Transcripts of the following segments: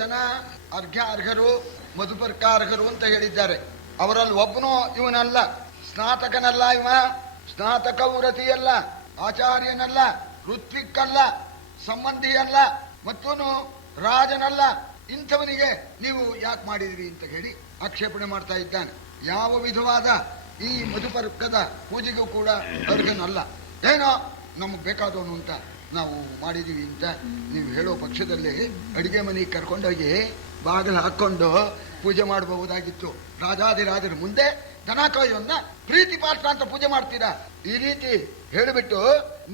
ಜನ ಅರ್ಘ್ಯರು ಮಧುಪರ್ಕ ಅರ್ಹರು ಅಂತ ಹೇಳಿದ್ದಾರೆ. ಅವರಲ್ಲಿ ಒಬ್ಬನು ಇವನಲ್ಲ, ಸ್ನಾತಕನಲ್ಲ, ಇವ ಸ್ನಾತಕ ಉರತಿಯಲ್ಲ, ಆಚಾರ್ಯನಲ್ಲ, ಋತ್ವಿಕ್ಕಲ್ಲ, ಸಂಬಂಧಿಯಲ್ಲ, ಮತ್ತೂನು ರಾಜನಲ್ಲ. ಇಂಥವನಿಗೆ ನೀವು ಯಾಕೆ ಮಾಡಿದಿರಿ ಅಂತ ಹೇಳಿ ಆಕ್ಷೇಪಣೆ ಮಾಡ್ತಾ ಇದ್ದಾನೆ. ಯಾವ ವಿಧವಾದ ಈ ಮಧುಪರ್ಕದ ಪೂಜೆಗೂ ಕೂಡ ಅರ್ಹನಲ್ಲ. ಏನೋ ನಮಗೆ ಬೇಕಾದವನು ಅಂತ ನಾವು ಮಾಡಿದೀವಿ ಅಂತ ನೀವು ಹೇಳೋ ಪಕ್ಷದಲ್ಲಿ ಅಡಿಗೆ ಮನೆಗೆ ಕರ್ಕೊಂಡೋಗಿ ಬಾಗಿಲು ಹಾಕೊಂಡು ಪೂಜೆ ಮಾಡಬಹುದಾಗಿತ್ತು. ರಾಜಾದಿರಾಜರ ಮುಂದೆ ದನಕಾಯವನ್ನ ಪ್ರೀತಿ ಪಾತ್ರ ಅಂತ ಪೂಜೆ ಮಾಡ್ತೀರಾ? ಈ ರೀತಿ ಹೇಳಿಬಿಟ್ಟು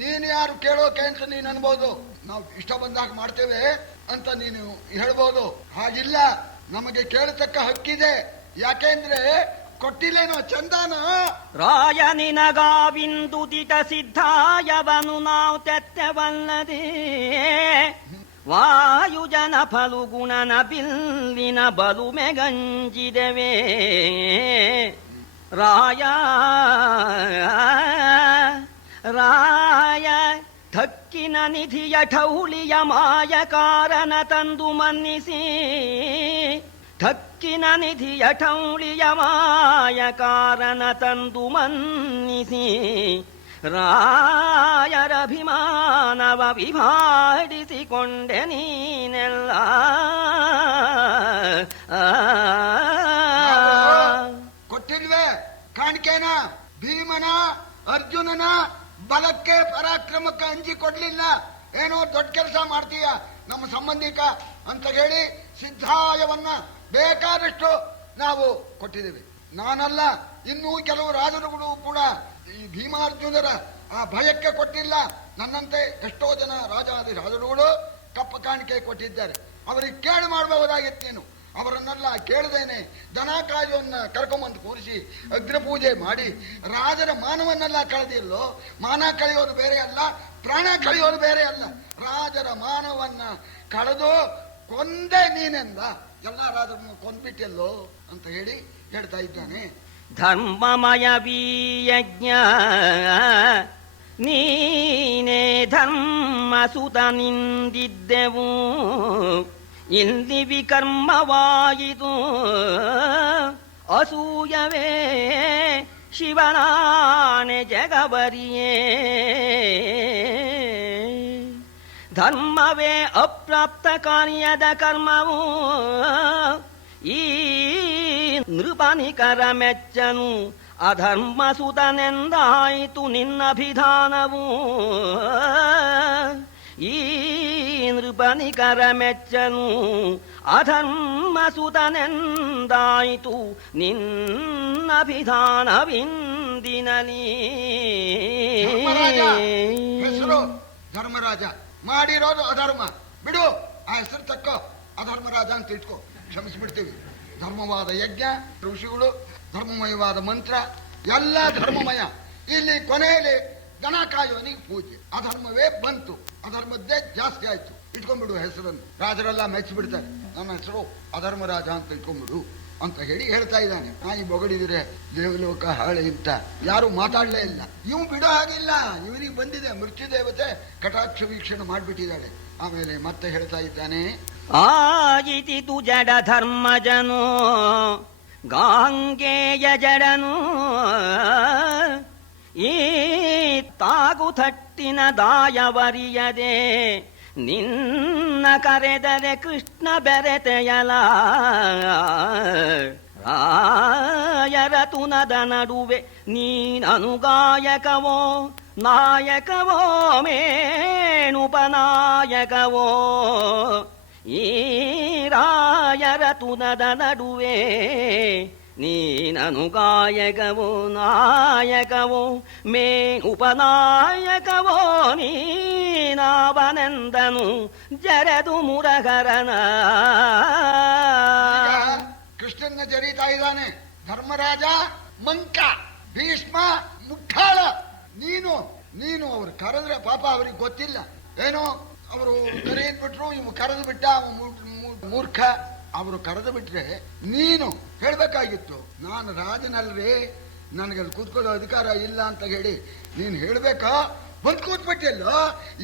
ನೀನು ಯಾರು ಕೇಳೋಕೆ ಅಂತ ನೀನು ಅನ್ಬೋದು, ನಾವು ಇಷ್ಟ ಬಂದಾಗ ಮಾಡ್ತೇವೆ ಅಂತ ನೀನು ಹೇಳ್ಬೋದು. ಹಾಗಿಲ್ಲ, ನಮಗೆ ಕೇಳತಕ್ಕ ಹಕ್ಕಿದೆ. ಯಾಕೆಂದ್ರೆ ಕೊಟ್ಟಿಲ್ಲೇನೋ ಚಂದಾನ. ರಾಯ ನಿನಗಾವಿಂದು ದಿಟ ಸಿದ್ಧಾಯವನು ನಾವು ತೆತ್ತವಲ್ಲದೆ ವಾಯುಜನ ಫಲುಗುಣನ ಬಿಲ್ಲಿನ ಬಲುಮೆ ಗಂಜಿದೆವೇ ರಾಯ ರಾಯ ಥಕ್ಕಿನ ನಿಧಿಯ ಠೌಳಿಯ ಮಾಯ ಕಾರಣ ತಂದು ಮನ್ನಿಸಿ ಥಕ್ಕಿನ ನಿಧಿಯ ಠೌಳಿಯ ಮಾಯ ಕಾರಣ ತಂದು ಮನ್ನಿಸಿ ರಾಯರಭಿಮಾನವ ವಿಭಾಡಿಸಿಕೊಂಡೆ ನೀನೆಲ್ಲ. ಕೊಟ್ಟಿಲ್ವೇ ಕಾಣಿಕೆನ? ಭೀಮನ ಅರ್ಜುನನ ಬಲಕ್ಕೆ ಪರಾಕ್ರಮಕ್ಕೆ ಅಂಜಿ ಕೊಡ್ಲಿಲ್ಲ. ಏನೋ ದೊಡ್ಡ ಕೆಲಸ ಮಾಡ್ತೀಯ ನಮ್ಮ ಸಂಬಂಧಿಕ ಅಂತ ಹೇಳಿ ಸಿದ್ಧಾಯವನ್ನ ಬೇಕಾದಷ್ಟು ನಾವು ಕೊಟ್ಟಿದ್ದೇವೆ. ನಾನಲ್ಲ, ಇನ್ನೂ ಕೆಲವು ರಾಜರುಗಳು ಕೂಡ ಈ ಭೀಮಾರ್ಜುನರ ಆ ಭಯಕ್ಕೆ ಕೊಟ್ಟಿಲ್ಲ. ನನ್ನಂತೆ ಎಷ್ಟೋ ಜನ ರಾಜರುಗಳು ಕಪ್ಪ ಕಾಣಿಕೆ ಕೊಟ್ಟಿದ್ದಾರೆ. ಅವರಿಗೆ ಕೇಳಿ ಮಾಡಬಹುದಾಗಿತ್ತು. ನೀನು ಅವರನ್ನೆಲ್ಲ ಕೇಳದೇನೆ ದನ ಕಾಯುವನ್ನ ಕರ್ಕೊಂಬಂದು ಕೂರಿಸಿ ಅಗ್ರ ಪೂಜೆ ಮಾಡಿ ರಾಜರ ಮಾನವನ್ನೆಲ್ಲ ಕಳೆದಿಲ್ಲೋ. ಮಾನ ಕಳೆಯೋದು ಬೇರೆ ಅಲ್ಲ, ಪ್ರಾಣ ಕಳೆಯೋದು ಬೇರೆ ಅಲ್ಲ. ರಾಜರ ಮಾನವನ್ನ ಕಳೆದು ಕೊಂದೆ ನೀನೆಂದ ಎಲ್ಲ ರಾಜರನ್ನು ಕೊಂದ್ಬಿಟ್ಟೆಲ್ಲೋ ಅಂತ ಹೇಳಿ ಹೇಳ್ತಾ ಇದ್ದಾನೆ. ಧರ್ಮಮಯ ಯಜ್ಞ ನೀನೇ ಧರ್ಮ ಸುತ ನಿಂದಿದ್ದೆವು ಇಲ್ಲಿ ವಿಕರ್ಮವಾಯಿತು ಅಸೂಯವೇ ಶಿವನಾನೆ ಜಗವರಿಯೇ ಧರ್ಮವೇ ಅಪ್ರಾಪ್ತ ಕಾರ್ಯದ ಕರ್ಮವು ಈ ನೃಪನಿಕರ ಮೆಚ್ಚನು ಅಧರ್ಮ ಸುತನೆಂದಾಯಿತು ನಿನ್ನಭಿಧಾನವು ಈ ನೃಪನಿಕರ ಮೆಚ್ಚನು ಅಧರ್ಮ ಸುತನೆಂದಾಯಿತು ನಿನ್ನಭಿಧಾನವಿಂದಿನಲಿ. ಧರ್ಮರಾಜ ಮಾಡಿರೋದು ಅಧರ್ಮ, ಬಿಡು ಆ ಹೆಸರು ತಕ್ಕೋ, ಅಧರ್ಮರಾಜ ಅಂತ ಇಟ್ಕೋ, ಕ್ಷಮಿಸಿಬಿಡ್ತೀವಿ. ಧರ್ಮವಾದ ಯಜ್ಞ, ಋಷಿಗಳು, ಧರ್ಮಮಯವಾದ ಮಂತ್ರ ಎಲ್ಲ ಧರ್ಮಮಯ. ಇಲ್ಲಿ ಕೊನೆಯಲ್ಲಿ ದನ ಕಾಯುವನಿಗೆ ಪೂಜೆ, ಅಧರ್ಮವೇ ಬಂತು, ಅಧರ್ಮದ್ದೇ ಜಾಸ್ತಿ ಆಯ್ತು. ಇಟ್ಕೊಂಡ್ಬಿಡು ಹೆಸರನ್ನು, ರಾಜರೆಲ್ಲ ಮೆಚ್ಚಿಬಿಡ್ತಾರೆ. ನನ್ನ ಹೆಸರು ಅಧರ್ಮರಾಜ ಅಂತ ಇಟ್ಕೊಂಡ್ಬಿಡು ಅಂತ ಹೇಳಿ ಹೇಳ್ತಾ ಇದ್ದಾನೆ. ನಾಯಿ ಬೊಗಡಿದ್ರೆ ದೇವಲೋಕ ಹಾಳೆ ಅಂತ ಯಾರು ಮಾತಾಡ್ಲೇ ಇಲ್ಲ. ಇವು ಬಿಡೋ ಹಾಗಿಲ್ಲ, ಇವನಿಗೆ ಬಂದಿದೆ ಮೃತ್ಯುದೇವತೆ ಕಟಾಕ್ಷ ವೀಕ್ಷಣೆ ಮಾಡ್ಬಿಟ್ಟಿದ್ದಾಳೆ. ಆಮೇಲೆ ಮತ್ತೆ ಹೇಳ್ತಾ ಇದ್ದಾನೆ, ಆಯಿತು ಜಡ ಧರ್ಮಜನು ಗಾಂಗೆಯ ಜಡನು ಈ ತಾಗು ಥಟ್ಟಿನ ದಾಯವರಿಯದೆ ನಿನ್ನ ಕರೆದರೆ ಕೃಷ್ಣ ಬೆರೆತೆಯಲ ರಾಯರ ತುನದ ನಡುವೆ ನೀನನುಗಾಯಕವೋ ನಾಯಕವೋ ಮೇಣುಪನಾಯಕವೋ ಈ ರಾಯರ ತುನದ ನಡುವೆ ನೀನನುಗಾಯಕವೋ ನಾಯಕವೋ ಮೇ ಉಪನಾಯಕವೋ ನೀನಾವನೆಂದನು ಜರೆದು ಮುರಗರನ. ಕೃಷ್ಣನ ಜರೀತಾ ಇದ್ದಾನೆ. ಧರ್ಮರಾಜ ಮಂಕ, ಭೀಷ್ಮ ಮುಠಾಳ, ನೀನು ಅವರು ಕರೆದ್ರೆ ಪಾಪ ಅವ್ರಿಗೆ ಗೊತ್ತಿಲ್ಲ. ಏನೋ ಅವರು ಕರೆಯಿದ್ಬಿಟ್ರು, ಇವು ಕರೆದು ಬಿಟ್ಟ, ಮೂರ್ಖ. ಅವರು ಕರೆದು ಬಿಟ್ರೆ ನೀನು ಹೇಳ್ಬೇಕಾಗಿತ್ತು, ನಾನು ರಾಜನಲ್ವೇ, ನನಗಲ್ಲಿ ಕೂತ್ಕೊಳ್ಳೋ ಅಧಿಕಾರ ಇಲ್ಲ ಅಂತ ಹೇಳಿ ನೀನು ಹೇಳ್ಬೇಕಾ? ಬಂದು ಕೂತ್ಬಿಟ್ಟಿಲ್ಲೋ.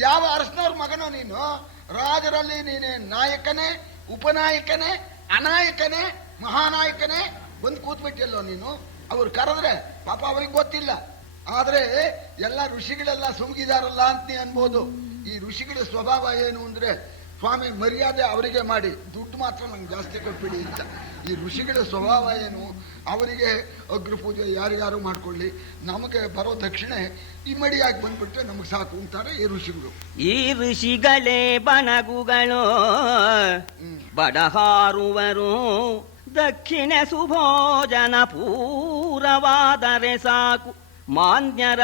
ಯಾವ ಅರಸನವ್ರ ಮಗನೋ ನೀನು? ರಾಜರಲ್ಲಿ ನೀನೇ ನಾಯಕನೇ, ಉಪನಾಯಕನೇ, ಅನಾಯಕನೇ, ಮಹಾನಾಯಕನೇ ಬಂದು ಕೂತ್ಬಿಟ್ಟಿಲ್ಲೋ ನೀನು. ಅವ್ರು ಕರೆದ್ರೆ ಪಾಪ ಅವ್ರಿಗೆ ಗೊತ್ತಿಲ್ಲ. ಆದ್ರೆ ಎಲ್ಲ ಋಷಿಗಳೆಲ್ಲ ಸುಮ್ಗಿದಾರಲ್ಲ ಅಂತ ಅನ್ಬೋದು. ಈ ಋಷಿಗಳ ಸ್ವಭಾವ ಏನು ಅಂದ್ರೆ, ಸ್ವಾಮಿ ಮರ್ಯಾದೆ ಅವರಿಗೆ ಮಾಡಿ, ದುಡ್ಡು ಮಾತ್ರ ನಂಗೆ ಜಾಸ್ತಿ ಕೊಟ್ಬಿಡಿ ಅಂತ. ಈ ಋಷಿಗಳ ಸ್ವಭಾವ ಏನು, ಅವರಿಗೆ ಅಗ್ರ ಪೂಜೆ ಯಾರ್ಯಾರು ಮಾಡ್ಕೊಳ್ಳಿ, ನಮಗೆ ಬರೋ ದಕ್ಷಿಣೆ ಇಮ್ಮಡಿಯಾಗಿ ಬಂದ್ಬಿಟ್ರೆ ನಮಗೆ ಸಾಕು ಅಂತಾರೆ ಈ ಋಷಿಗಳು. ಈ ಋಷಿಗಳೇ ಬಣಗುಗಳು ಬಡಹಾರುವರು, ದಕ್ಷಿಣೆ ಸುಭೋಜನ ಪೂರವಾದರೆ ಸಾಕು. ಮಾನ್ಯರ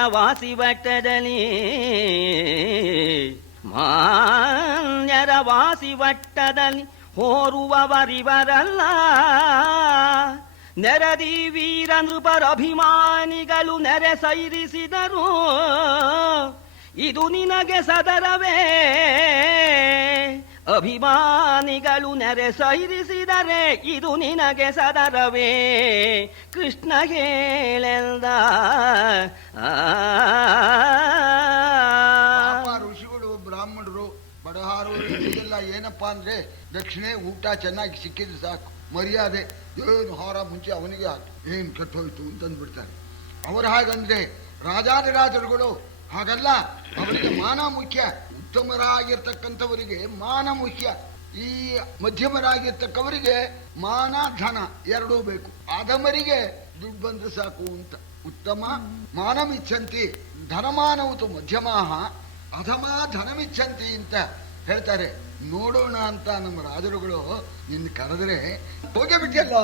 ವಾಸಿವಟ್ಟದಲ್ಲಿ ಹೋರುವವರಿವರಲ್ಲ. ನೆರದಿ ವೀರ ನೃಪರಭಿಮಾನಿಗಳು ನೆರೆ ಸೈರಿಸಿದರು. ಇದು ನಿನಗೆ ಸದರವೇ? ಅಭಿಮಾನಿಗಳು ನೆರೆ ಸೈರಿಸಿದರೆ ಇದು ನಿನಗೆ ಸದರವೇ? ಕೃಷ್ಣ ಹೇಳೆಂದ. ಋಷಿಗಳು, ಬ್ರಾಹ್ಮಣರು, ಬಡಹಾರು ಇದೆಲ್ಲ ಏನಪ್ಪಾ ಅಂದ್ರೆ, ದಕ್ಷಿಣೆ ಊಟ ಚೆನ್ನಾಗಿ ಸಿಕ್ಕಿದ್ರೆ ಸಾಕು, ಮರ್ಯಾದೆ ಏನು ಹಾರ ಮುಂಚೆ ಅವನಿಗೆ ಏನ್ ಕೆಟ್ಟೋಯ್ತು ಅಂತಂದ್ಬಿಡ್ತಾರೆ. ಅವರು ಹಾಗಂದ್ರೆ ರಾಜಾದಿರಾಜರುಗಳು ಹಾಗಲ್ಲ. ಅವರಿಗೆ ಮಾನ ಮುಖ್ಯ. ಉತ್ತಮರಾಗಿರ್ತಕ್ಕಂಥವರಿಗೆ ಮಾನ ಮುಖ್ಯ. ಈ ಮಧ್ಯಮರಾಗಿರ್ತಕ್ಕವರಿಗೆ ಮಾನ ಧನ ಎರಡೂ ಬೇಕು. ಅಧಮರಿಗೆ ದುಡ್ಡು ಬಂದ್ರೆ ಸಾಕು ಅಂತ. ಉತ್ತಮ ಮಾನಮಿಚ್ಛಂತಿ ಧನಮಾನವತು ಮಧ್ಯಮಾಹ ಅಧಮ ಧನಮಿಚ್ಛಂತಿ ಅಂತ ಹೇಳ್ತಾರೆ. ನೋಡೋಣ ಅಂತ ನಮ್ಮ ರಾಜರುಗಳು ನಿನ್ನ ಕರೆದ್ರೆ ಹೋಗೇ ಬಿಟ್ಟಿಯಲ್ಲ.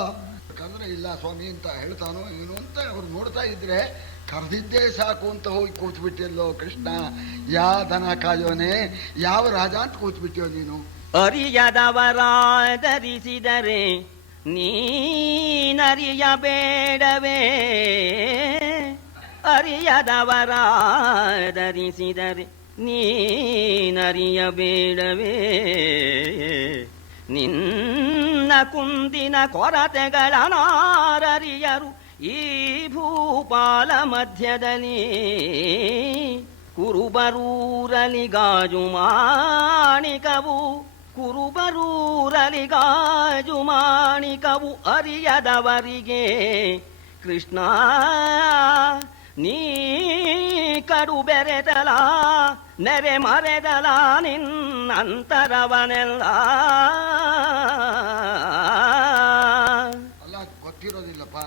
ಕರೆದ್ರೆ ಇಲ್ಲ ಸ್ವಾಮಿ ಅಂತ ಹೇಳ್ತಾನೋ ಏನು ಅಂತ ಅವ್ರು ನೋಡ್ತಾ ಇದ್ರೆ, ಕರೆದಿದ್ದೇ ಸಾಕು ಅಂತ ಹೋಗಿ ಕೂತ್ಬಿಟ್ಟಿಯಲ್ಲೋ ಕೃಷ್ಣ. ಯಾ ದನ ಕಾಯೋನೆ, ಯಾವ ರಾಜ ಅಂತ ಕೂತ್ಬಿಟ್ಟಿಯೋ ನೀನು. ಅರಿಯದವರಾದರಿಸಿದರೆ ನೀನರಿಯಬೇಡವೇ? ಅರಿಯದವರಾದರಿಸಿದರೆ ನೀನರಿಯಬೇಡವೇ? ನಿನ್ನ ಕುಂದಿನ ಕೊರತೆಗಳನಾರರಿಯರು ಈ ಭೂಪಾಲ ಮಧ್ಯದಲ್ಲಿ. ಕುರುಬರೂರಲಿ ಗಾಜು ಮಾಣಿಕವು, ಕುರುಬರೂರಲಿ ಗಾಜು ಮಾಣಿಕವು ಅರಿಯದವರಿಗೆ ಕೃಷ್ಣ ನೀ ಕಡು ಬೆರೆತಲ ನೆರೆ ಮರೆದಲ ನಿನ್ನಂತರವನೆಲ್ಲ. ಅಲ್ಲ ಗೊತ್ತಿರೋದಿಲ್ಲಪ್ಪ,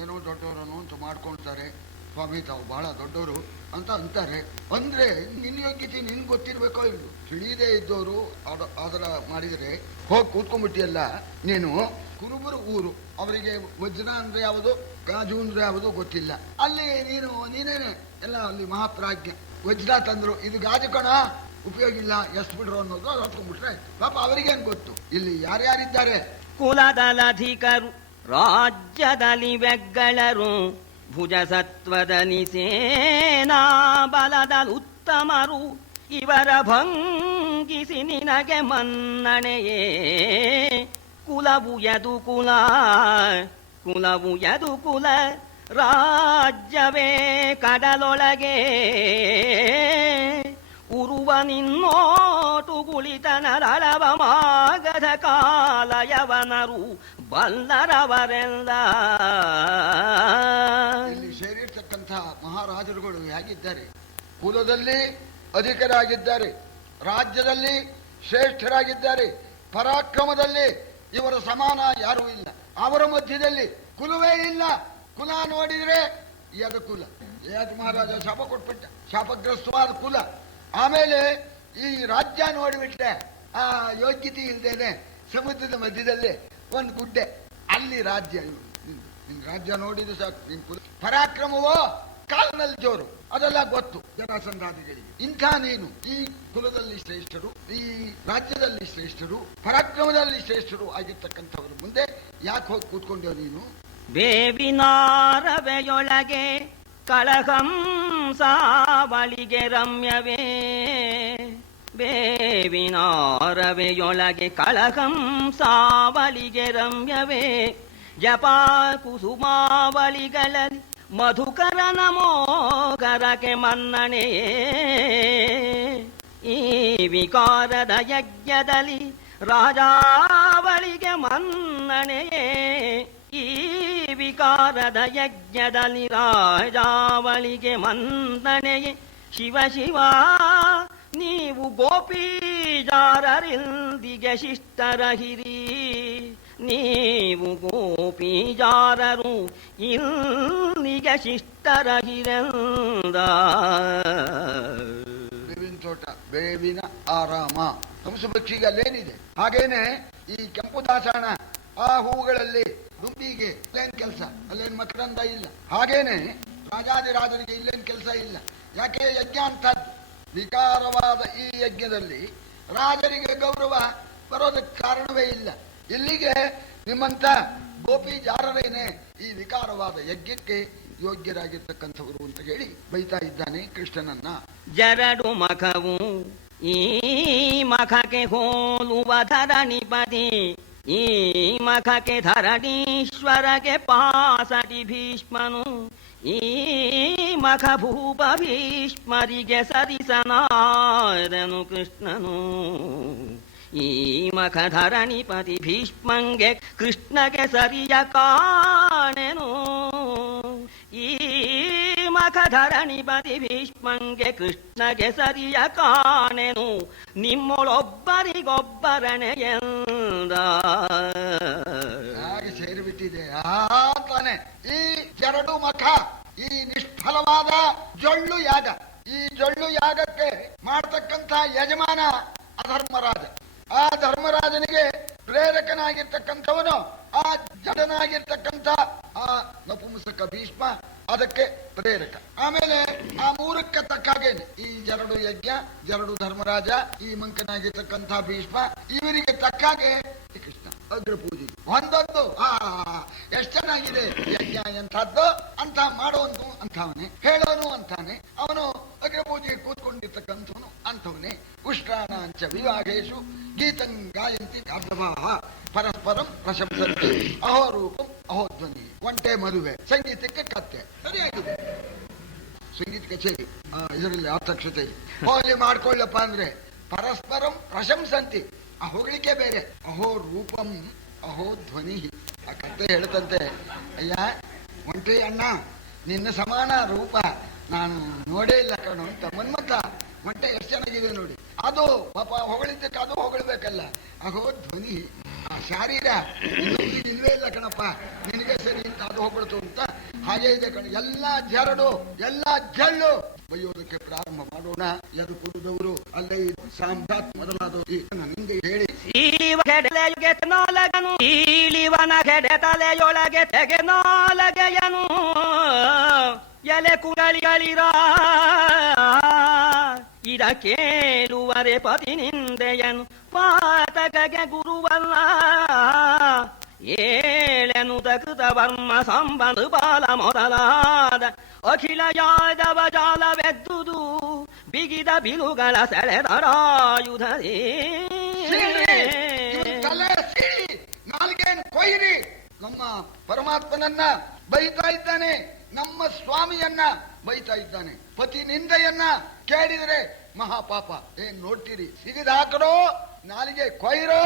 ಏನೋ ದೊಡ್ಡವರನ್ನು ಅಂತ ಮಾಡ್ಕೊಳ್ತಾರೆ. ಸ್ವಾಮಿ ತಾವು ಬಹಳ ದೊಡ್ಡವರು ಅಂತ ಅಂತಾರೆ. ಅಂದ್ರೆ ನಿನ್ನ ಯೋಗ್ಯತೆ ನಿನ್ ಗೊತ್ತಿರ್ಬೇಕೋ ಇಲ್ಲು. ತಿಳಿಯದೇ ಇದ್ದವರು ಅದರ ಮಾಡಿದರೆ ಹೋಗಿ ಕೂತ್ಕೊಂಡ್ಬಿಟ್ಟಿಯಲ್ಲ ನೀನು. ಕುರುಬರು ಊರು, ಅವರಿಗೆ ವಜ್ರ ಅಂದ್ರೆ ಯಾವುದು, ಗಾಜು ಅಂದ್ರೆ ಯಾವುದು ಗೊತ್ತಿಲ್ಲ. ಅಲ್ಲಿ ನೀನೇನೆ ಎಲ್ಲ ಅಲ್ಲಿ ಮಹಾಪ್ರಾಜ್ಞ. ವಜ್ರ ತಂದ್ರು, ಇದು ಗಾಜು ಕಣ, ಉಪಯೋಗ ಇಲ್ಲ, ಎಸ್ ಬಿಡ್ರು ಅನ್ನೋದು ಅದು ಹೊತ್ಕೊಂಡ್ಬಿಟ್ರೆ ಪಾಪ ಅವರಿಗೇನು ಗೊತ್ತು. ಇಲ್ಲಿ ಯಾರ್ಯಾರಿದ್ದಾರೆ? ಕುಲದಲಧಿಕರು, ರಾಜ್ಯದಲ್ಲಿ ಬೆಗ್ಗಳರು, ಭುಜ ಸತ್ವದಲ್ಲಿ ಸೇನಾ ಬಲದಲ್ಲಿ ಉತ್ತಮರು, ಇವರ ಭಂಗಿಸಿ ನಿನಗೆ ಮನ್ನಣೆಯೇ. ಕುಲವು ಯದು ಕುಲ, ಕುಲವು ಯದು ಕುಲ, ರಾಜ್ಯವೇ ಕಡಲೊಳಗೆ ಉರುವ ನಿನ್ನೋಟು ಕುಳಿತನರಳವ ಮಾಗದ ಕಾಲಯವನರು ಬಲ್ಲರವರೆಲ್ಲ. ಇಲ್ಲಿ ಸೇರಿರ್ತಕ್ಕಂಥ ಮಹಾರಾಜರುಗಳು ಹೇಗಿದ್ದಾರೆ? ಕುಲದಲ್ಲಿ ಅಧಿಕರಾಗಿದ್ದಾರೆ, ರಾಜ್ಯದಲ್ಲಿ ಶ್ರೇಷ್ಠರಾಗಿದ್ದಾರೆ, ಪರಾಕ್ರಮದಲ್ಲಿ ಇವರ ಸಮಾನ ಯಾರೂ ಇಲ್ಲ. ಅವರ ಮಧ್ಯದಲ್ಲಿ ಕುಲವೇ ಇಲ್ಲ. ಕುಲ ನೋಡಿದ್ರೆ ಯದ ಕುಲ, ಯದ ಮಹಾರಾಜ ಶಾಪ ಕೊಟ್ಬಿಟ್ಟ, ಶಾಪಗ್ರಸ್ತವಾದ ಕುಲ. ಆಮೇಲೆ ಈ ರಾಜ್ಯ ನೋಡಿಬಿಟ್ರೆ ಆ ಯೋಗ್ಯತೆ ಇಲ್ದೇನೆ ಸಮುದ್ರದ ಮಧ್ಯದಲ್ಲಿ ಒಂದು ಗುಡ್ಡೆ, ಅಲ್ಲಿ ರಾಜ್ಯ. ನಿನ್ ರಾಜ್ಯ ನೋಡಿದ್ರೆ ಸಾಕು. ನಿನ್ ಕುಲ ಪರಾಕ್ರಮವೋ ಕಾಲಿನಲ್ಲಿ ಜೋರು, ಅದೆಲ್ಲ ಗೊತ್ತು ಜರಾಸಂಧಾದಿಗಳಿಗೆ. ಇಂಥ ನೀನು ಈ ಕುಲದಲ್ಲಿ ಶ್ರೇಷ್ಠರು, ಈ ರಾಜ್ಯದಲ್ಲಿ ಶ್ರೇಷ್ಠರು, ಪರಾಕ್ರಮದಲ್ಲಿ ಶ್ರೇಷ್ಠರು ಆಗಿರ್ತಕ್ಕಂಥವ್ರ ಮುಂದೆ ಯಾಕೆ ಹೋಗಿ ಕೂತ್ಕೊಂಡೇವ ನೀನು? ಬೇವಿನಾರವೆಯೊಳಗೆ ಕಳಹಂಸಾವಳಿಗೆ ರಮ್ಯವೇ, ಬೇವಿನಾರವೆಯೊಳಗೆ ಕಳಹಂಸಾವಳಿಗೆ ರಮ್ಯವೇ. ಜಪ ಕುಸುಮಾವಳಿಗಳಲ್ಲಿ ಮಧುಕರ ನಮೋಕರಕ್ಕೆ ಮನ್ನಣೆಯೇ. ಈ ವಿಕಾರದ ಯಜ್ಞದಲ್ಲಿ ರಾಜ ಮನ್ನಣೆಯೇ ಈ ವಿಕಾರದ ಯಜ್ಞದಲ್ಲಿ ರಾಜಾವಳಿಗೆ ಮನ್ನಣೆಯೇ ಶಿವ ಶಿವ ನೀವು ಗೋಪೀಜಾರರಿಂದಿಗೆ ಶಿಷ್ಟರಹಿರಿ ನೀವು ಗೋಪೀಜಾರರು ಇಲ್ಲಿಗೆ ಶಿಷ್ಟರಹಿರಂದ ಬೇವಿನ ತೋಟ ಬೇವಿನ ಆರಾಮ ಹಂಸಪಕ್ಷಿಗೆ ಅಲ್ಲೇನಿದೆ. ಹಾಗೇನೆ ಈ ಕೆಂಪು ದಾಸಣ ಆ ಹೂಗಳಲ್ಲಿ ದುಂಬಿಗೆ ಅಲ್ಲೇನ್ ಕೆಲಸ, ಅಲ್ಲೇನ್ ಮಕರಂದ ಇಲ್ಲ. ಹಾಗೇನೆ ರಾಜಾದಿರಾಜರಿಗೆ ಇಲ್ಲೇನ್ ಕೆಲಸ ಇಲ್ಲ. ಯಾಕೆ ಯಜ್ಞ ಅಂತದ್ದು ವಿಕಾರವಾದ ಈ ಯಜ್ಞದಲ್ಲಿ ರಾಜರಿಗೆ ಗೌರವ ಬರೋದಕ್ಕೆ ಕಾರಣವೇ ಇಲ್ಲ. ಇಲ್ಲಿಗೆ ನಿಮ್ಮಂತ ಗೋಪಿಜಾರರೇನೆ ಈ ವಿಕಾರವಾದ ಯಜ್ಞಕ್ಕೆ ಯೋಗ್ಯರಾಗಿರ್ತಕ್ಕಂಥವರು ಅಂತ ಹೇಳಿ ಬೈತಾ ಇದ್ದಾನೆ ಕೃಷ್ಣನನ್ನ. ಜರಡು ಮಖವು ಈ ಮಖಕ್ಕೆ ಹೋಲುವ ಧರಣಿಪತಿ ಈ ಮಖಕ್ಕೆ ಧರಣೀಶ್ವರಗೆ ಪಾಸಟಿ ಭೀಷ್ಮನು ಈ ಮಖ ಭೂಪ ಭೀಷ್ಮರಿಗೆ ಸರಿಸನಾದನು ಕೃಷ್ಣನು ಈ ಮಖ ಧರಣಿಪತಿ ಭೀಷ್ಮಂಗೆ ಕೃಷ್ಣಗೆ ಸರಿಯ ಕಾಣೆನು ಈ ಮಖ ಧರಣಿಪತಿ ಭೀಷ್ಮಂಗೆ ಕೃಷ್ಣಗೆ ಸರಿಯ ಕಾಣೆನು ನಿಮ್ಮೊಳೊಬ್ಬರಿಗೊಬ್ಬರನೆ ಎಂದ ಹಾಗೆ ಸೇರಿಬಿಟ್ಟಿದೆ ತಾನೆ ಈ ಜರಡು ಮಖ ಈ ನಿಷ್ಫಲವಾದ ಜೊಳ್ಳು ಯಾಗ. ಈ ಜೊಳ್ಳು ಯಾಗಕ್ಕೆ ಮಾಡ್ತಕ್ಕಂಥ ಯಜಮಾನ ಅಧರ್ಮರಾಜ. ಆ ಧರ್ಮರಾಜನಿಗೆ ಪ್ರೇರಕನಾಗಿರ್ತಕ್ಕಂಥವನು ಆ ಜಡನಾಗಿರ್ತಕ್ಕಂಥ ಆ ನಪುಂಸಕ ಭೀಷ್ಮ ಅದಕ್ಕೆ ಪ್ರೇರಕ. ಆಮೇಲೆ ಆ ಮೂರಕ್ಕೆ ತಕ್ಕಾಗೇನೆ ಈ ಜರಡು ಯಜ್ಞ, ಜರಡು ಧರ್ಮರಾಜ, ಈ ಮಂಕನಾಗಿರ್ತಕ್ಕಂಥ ಭೀಷ್ಮ, ಇವರಿಗೆ ತಕ್ಕಾಗೆ ಕೃಷ್ಣ ಅಗ್ರ ಪೂಜೆ ಒಂದೊಂದು. ಎಷ್ಟು ಚೆನ್ನಾಗಿದೆ ಯಜ್ಞ ಎಂಥದ್ದು ಅಂತ ಮಾಡೋನು ಅಂಥವನೇ, ಹೇಳೋನು ಅಂತಾನೆ, ಅವನು ಅಗ್ರ ಪೂಜೆಗೆ ಕೂತ್ಕೊಂಡಿರ್ತಕ್ಕಂಥವನು ಅಂಥವನೇ. ಉಷ್ಟ್ರಾಣಾಂಚ ವಿವಾಹೇಶು ಗೀತಂ ಗಾಯಂತಿ ಅರ್ಧಭಾಹ ಪರಸ್ಪರಂ ಪ್ರಶಂಸಂತಿ ಅಹೋ ರೂಪಂ ಅಹೋ ಧ್ವನಿ. ಒಂಟೆ ಮದುವೆ, ಸಂಗೀತಕ್ಕೆ ಕತ್ತೆ, ಸರಿಯಾಗಿದೆ. ಸಂಗೀತ ಕಚೇರಿ ಇದರಲ್ಲಿ ಆರ್ಥಕ್ಷತೆ ಹೋಗಿ ಮಾಡ್ಕೊಳ್ಳಪ್ಪ ಅಂದ್ರೆ ಪರಸ್ಪರಂ ಪ್ರಶಂಸಂತಿ. ಆ ಹೊಗಳಿಕೆ ಬೇರೆ. ಅಹೋ ರೂಪಂ ಅಹೋ ಧ್ವನಿ. ಆ ಕತ್ತೆ ಹೇಳ್ತಂತೆ, ಅಯ್ಯ ಒಂಟೆ ಅಣ್ಣ ನಿನ್ನ ಸಮಾನ ರೂಪ ನಾನು ನೋಡೇ ಇಲ್ಲ ಕಣು ಅಂತ. ಮನ್ಮಥ ಒಂಟೆ ಎಷ್ಟು ಚೆನ್ನಾಗಿದೆ ನೋಡಿ. ಅದು ಪಾಪ ಹೊಗಳಿದ್ದಕ್ಕೆ ಅದು ಹೊಗಳಬೇಕಲ್ಲ. ಅಹೋ ಧ್ವನಿ. ಆ ಶಾರೀರ ಇಲ್ವೇ ಇಲ್ಲ ಕಣಪ್ಪ, ನಿನಗೆ ಸರಿ ಅಂತ ಅದು ಹೊಗಳ್ತು ಅಂತ. ಹಾಗೆ ಇದೆ ಕಣ. ಎಲ್ಲ ಜರಡು, ಎಲ್ಲ ಜಲ್ಲು ಬೈಯೋದಕ್ಕೆ ಪ್ರಾರಂಭ ಮಾಡೋಣ. ಎದು ಕುಡಿದವರು ಅಲ್ಲೇ ಸಾಮ್ರಾಟ್ ಮೊದಲಾದವರು ಹಿಂದೆ ಹೇಳಿ ಈಳಿವನ ಗೆಡೆ ತಲೆಯೊಳಗೆ ತೆಗೆ ನಾಲಗೆಯನು ಎಲೆ ಕುಗಳಿಗಳಿರ ಇದ ಕೇಳುವರೆ ಪತಿ ನಿಂದೆಯನು ಪಾತಕಗೆ ಗುರುವಲ್ಲ ಏಳೆನು ತಕೃತ ವರ್ಮ ಸಂಬಂಧ ಬಾಲ ಮೊದಲಾದ ಅಖಿಲ ಯಾದವ ಜಾಲವೆದ್ದುದು ಬಿಗಿದ ಬಿಲುಗಳ ಸೆಳೆದರಾಯುಧರೇ ನಾಲ್ಗೇನ್ ಕೊಯ್ರಿ. ನಮ್ಮ ಪರಮಾತ್ಮನನ್ನ ಬೈತಾ ಇದ್ದಾನೆ, ನಮ್ಮ ಸ್ವಾಮಿಯನ್ನ ಬೈತಾ ಇದ್ದಾನೆ. ಪತಿ ನಿಂದೆಯನ್ನ ಕೇಳಿದರೆ ಮಹಾಪಾಪ. ಏನ್ ನೋಡ್ತೀರಿ, ಸಿಗಿದ ಹಾಕರೋ, ನಾಲಿಗೆ ಕೊಯ್ರೋ,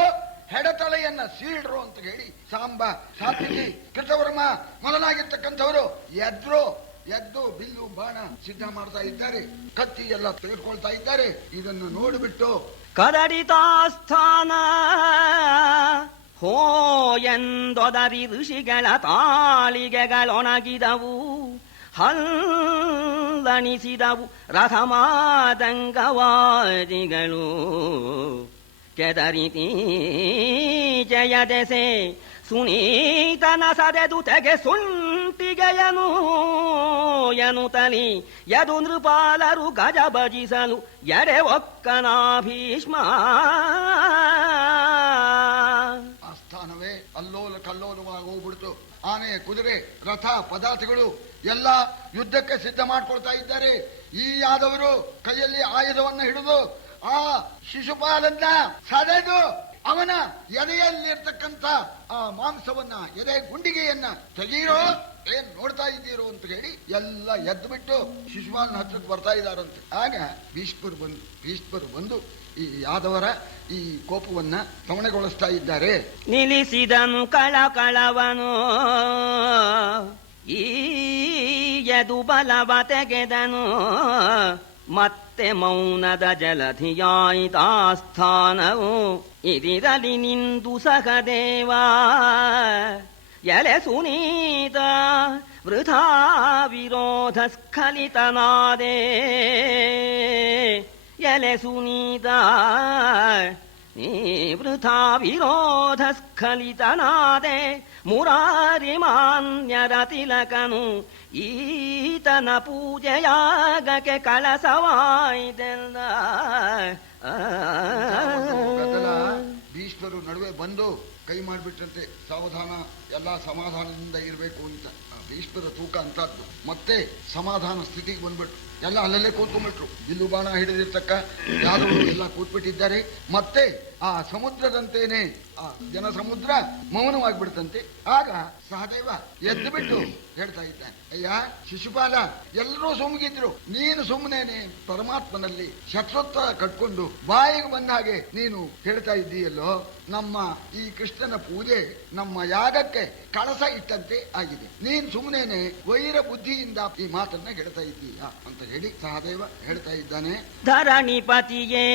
ಹೆಡತಲೆಯನ್ನ ಸೀಳ್ರು ಅಂತ ಹೇಳಿ ಸಾಂಬ, ಸಾತ್ವಿಕಿ, ಕೃತವರ್ಮ ಮೊದಲಾಗಿರ್ತಕ್ಕಂಥವರು ಎದ್ದು ಬಿಲ್ಲು ಬಾಣ ಸಿದ್ಧ ಮಾಡ್ತಾ ಇದ್ದಾರೆ. ಕತ್ತಿ ಎಲ್ಲ ತೆಗೆದುಕೊಳ್ತಾ ಇದ್ದಾರೆ. ಇದನ್ನು ನೋಡಿಬಿಟ್ಟು ಕದಡಿತಾಸ್ಥಾನ ಹೋ ಎಂದೊದರಿ ಋಷಿಗಳ ತಾಳಿಗೆಗಳೊಣಗಿದವು ಹಲ್ಲಣಿಸಿದವು ರಥಮಾದಂಗವಾದಿಗಳು ಕೆದರಿತಿ ಜಯದೆಸೆ ಸುನೀತನ ಸದೆದು ತೆಗೆ ಸುಂಟಿಗೆಯನು ಎನುತಲಿ ಯದು ನೃಪಾಲರು ಗಜ ಭಜಿಸಲು ಎಡೆ ಒಕ್ಕನ ಭೀಷ್ಮ. ಆಸ್ಥಾನವೇ ಅಲ್ಲೋಲ ಕಲ್ಲೋಲವಾಗಿ ಹೋಗ್ಬಿಡ್ತು. ಆನೆ, ಕುದುರೆ, ರಥ, ಪದಾರ್ಥಗಳು ಎಲ್ಲ ಯುದ್ಧಕ್ಕೆ ಸಿದ್ಧ ಮಾಡ್ಕೊಳ್ತಾ ಇದ್ದಾರೆ. ಈ ಯಾದವರು ಕೈಯಲ್ಲಿ ಆಯುಧವನ್ನು ಹಿಡಿದು ಆ ಶಿಶುಪಾಲನ್ನ ಸದೆದು ಅವನ ಎದೆಯಲ್ಲಿರ್ತಕ್ಕಂಥ ಆ ಮಾಂಸವನ್ನ, ಎದೆ ಗುಂಡಿಗೆಯನ್ನ ತೆಗೀರೋ, ಏನ್ ನೋಡ್ತಾ ಇದ್ದೀರೋ ಅಂತ ಹೇಳಿ ಎಲ್ಲ ಎದ್ದು ಬಿಟ್ಟು ಶಿಶುಪಾಲನ ಹತ್ರಕ್ಕೆ ಬರ್ತಾ ಇದ್ದಾರಂತೆ. ಆಗ ಭೀಷ್ಮರು ಬಂದು ಈ ಯಾದವರ ಈ ಕೋಪವನ್ನ ಶಮನಗೊಳಿಸ್ತಾ ಇದ್ದಾರೆ. ನಿಲ್ಲಿಸಿದನು ಕಳಕಳವನು ಈ ಯದು ಬಲವ ತೆಗೆದನು ಮತ್ತೆ ಮೌನದ ಜಲಧಿಯಾಯಿತಾಸ್ಥಾನವು ಇದಿರಲಿ ನಿಂದು ಸಹದೇವ ಎಲೆ ಸುನೀತ ವೃಥಾ ವಿರೋಧ ಸ್ಖಲಿತನಾದೆ ಎಲೆ ಸುನೀತ ವೃಥಾ ವಿರೋಧ ಸ್ಖಲಿತನಾದೆ ಮುರಾರಿ ಮಾನ್ಯರ ತಿಲಕನು ಈತನ ಪೂಜೆಯಾಗಕ್ಕೆ ಕಳಸವಾಯಿತೆಲ್ಲ. ಭೀಷ್ಮರು ನಡುವೆ ಬಂದು ಕೈ ಮಾಡಿಬಿಟ್ಟಂತೆ, ಸಾವಧಾನ, ಎಲ್ಲ ಸಮಾಧಾನದಿಂದ ಇರಬೇಕು ಅಂತ. ಭೀಷ್ಮರ ತೂಕ ಅಂತದ್ದು. ಮತ್ತೆ ಸಮಾಧಾನ ಸ್ಥಿತಿಗೆ ಬಂದ್ಬಿಟ್ರು, ಎಲ್ಲ ಅಲ್ಲಲ್ಲೇ ಕೂತ್ಕೊಂಡ್ಬಿಟ್ರು. ಬಿಲ್ಲು ಬಾಣ ಹಿಡಿದಿರ್ತಕ್ಕ ಯಾದವರು ಎಲ್ಲ ಕೂತ್ಬಿಟ್ಟಿದ್ದಾರೆ. ಮತ್ತೆ ಆ ಸಮುದ್ರದಂತೇನೆ ಆ ಜನ ಸಮುದ್ರ ಮೌನವಾಗಿಬಿಡ್ತಂತೆ. ಆಗ ಸಹದೇವ ಎದ್ದು ಬಿಟ್ಟು ಹೇಳ್ತಾ ಇದ್ದಾನೆ, ಅಯ್ಯ ಶಿಶುಪಾಲ, ಎಲ್ಲರೂ ಸುಮ್ಮಗಿದ್ರು, ನೀನು ಸುಮ್ಮನೆ ಪರಮಾತ್ಮನಲ್ಲಿ ಶತ್ರುತ್ವ ಕಟ್ಕೊಂಡು ಬಾಯಿಗೆ ಬಂದ ಹಾಗೆ ನೀನು ಹೇಳ್ತಾ ಇದ್ದೀಯಲ್ಲೋ. ನಮ್ಮ ಈ ಕೃಷ್ಣನ ಪೂಜೆ ನಮ್ಮ ಯಾಗಕ್ಕೆ ಕಳಸ ಇಟ್ಟಂತೆ ಆಗಿದೆ. ನೀನ್ ಸುಮ್ಮನೆ ವೈರ ಬುದ್ಧಿಯಿಂದ ಈ ಮಾತನ್ನ ಹೇಳ್ತಾ ಇದ್ದೀಯ ಅಂತ ಹೇಳಿ ಸಹದೇವ ಹೇಳ್ತಾ ಇದ್ದಾನೆ. ಧರಣಿಪತಿಯೇ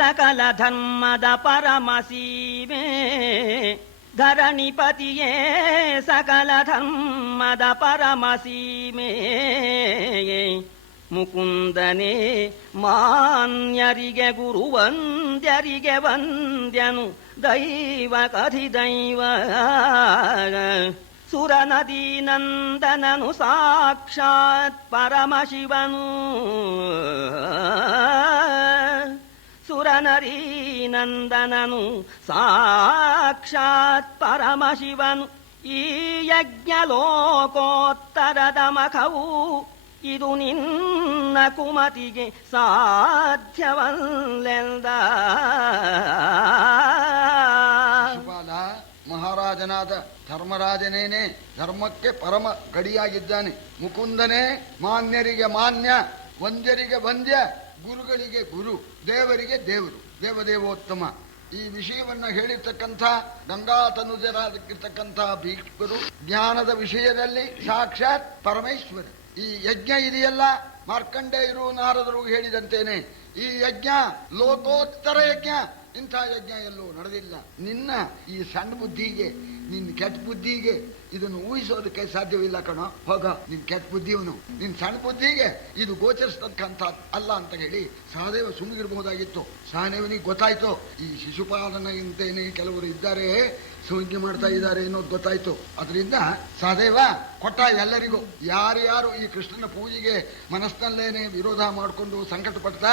ಸಕಲ ಧರ್ಮದ ಪರಮಸೀಮೆ, ಧರಣಿಪತಿಯೇ ಸಕಲ ಧರ್ಮದ ಪರಮಸೀಮೆ, ಮುಕುಂದನೇ ಮಾನ್ಯರಿಗೆ ಗುರು ವಂದ್ಯರಿಗೆ ವಂದ್ಯನು ದೈವ ಕಧಿದೈವ, ಸುರನದಿ ನಂದನನು ಸಾಕ್ಷಾತ್ ಪರಮಶಿವನು, ಸುರನರಿ ನಂದನನು ಸಾಕ್ಷಾತ್ ಪರಮಶಿವನು. ಈ ಯಜ್ಞ ಲೋಕೋತ್ತರದ ಮಖವು ಇದು ನಿನ್ನ ಕುಮತಿಗೆ ಸಾಧ್ಯವಲ್ಲೆಂದ. ಮಹಾರಾಜನಾದ ಧರ್ಮರಾಜನೇನೆ ಧರ್ಮಕ್ಕೆ ಪರಮ ಗಡಿಯಾಗಿದ್ದಾನೆ. ಮುಕುಂದನೇ ಮಾನ್ಯರಿಗೆ ಮಾನ್ಯ, ವಂದ್ಯರಿಗೆ ವಂದ್ಯ, ಗುರುಗಳಿಗೆ ಗುರು, ದೇವರಿಗೆ ದೇವರು, ದೇವದೇವೋತ್ತಮ. ಈ ವಿಷಯವನ್ನ ಹೇಳಿರ್ತಕ್ಕಂಥ ಗಂಗಾತನುಜರಾಗಿರ್ತಕ್ಕಂಥ ಭೀಷ್ಮರು ಜ್ಞಾನದ ವಿಷಯದಲ್ಲಿ ಸಾಕ್ಷಾತ್ ಪರಮೇಶ್ವರ. ಈ ಯಜ್ಞ ಇದೆಯಲ್ಲ, ಮಾರ್ಕಂಡೇಯರು ನಾರದರು ಹೇಳಿದಂತೇನೆ ಈ ಯಜ್ಞ ಲೋಕೋತ್ತರ ಯಜ್ಞ. ಇಂಥ ಯಜ್ಞ ಎಲ್ಲೂ ನಡೆದಿಲ್ಲ. ನಿನ್ನ ಈ ಸಣ್ಣ ಬುದ್ಧಿಗೆ, ನಿನ್ನ ಕೆಟ್ಟ ಬುದ್ಧಿಗೆ ಇದನ್ನು ಊಹಿಸೋದಕ್ಕೆ ಸಾಧ್ಯವಿಲ್ಲ ಕಣೋ. ಹೋಗ, ನಿನ್ ಕೆಟ್ಟ ಬುದ್ಧಿಯವನು, ನಿನ್ ಸಣ್ಣ ಬುದ್ಧಿಗೆ ಇದು ಗೋಚರಿಸ್ತಕ್ಕಂಥ ಅಲ್ಲ ಅಂತ ಹೇಳಿ ಸಹದೇವ ಸುಮ್ಮಗಿರ್ಬಹುದಾಗಿತ್ತು. ಸಹದೇವನಿಗೆ ಗೊತ್ತಾಯ್ತು, ಈ ಶಿಶುಪಾಲನೆಯಂತೇನೆ ಕೆಲವರು ಇದ್ದಾರೆ, ಸುಂಗಿ ಮಾಡ್ತಾ ಇದ್ದಾರೆ ಅನ್ನೋದು ಗೊತ್ತಾಯ್ತು. ಅದರಿಂದ ಸಹದೇವ ಕೊಟ್ಟ ಎಲ್ಲರಿಗೂ, ಯಾರ್ಯಾರು ಈ ಕೃಷ್ಣನ ಪೂಜೆಗೆ ಮನಸ್ಸಿನಲ್ಲೇನೆ ವಿರೋಧ ಮಾಡಿಕೊಂಡು ಸಂಕಟ ಪಡ್ತಾ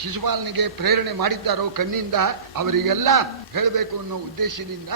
ಶಿಶುಪಾಲನಿಗೆ ಪ್ರೇರಣೆ ಮಾಡಿದ್ದಾರೋ ಕಣ್ಣಿಂದ, ಅವರಿಗೆಲ್ಲ ಹೇಳಬೇಕು ಅನ್ನೋ ಉದ್ದೇಶದಿಂದ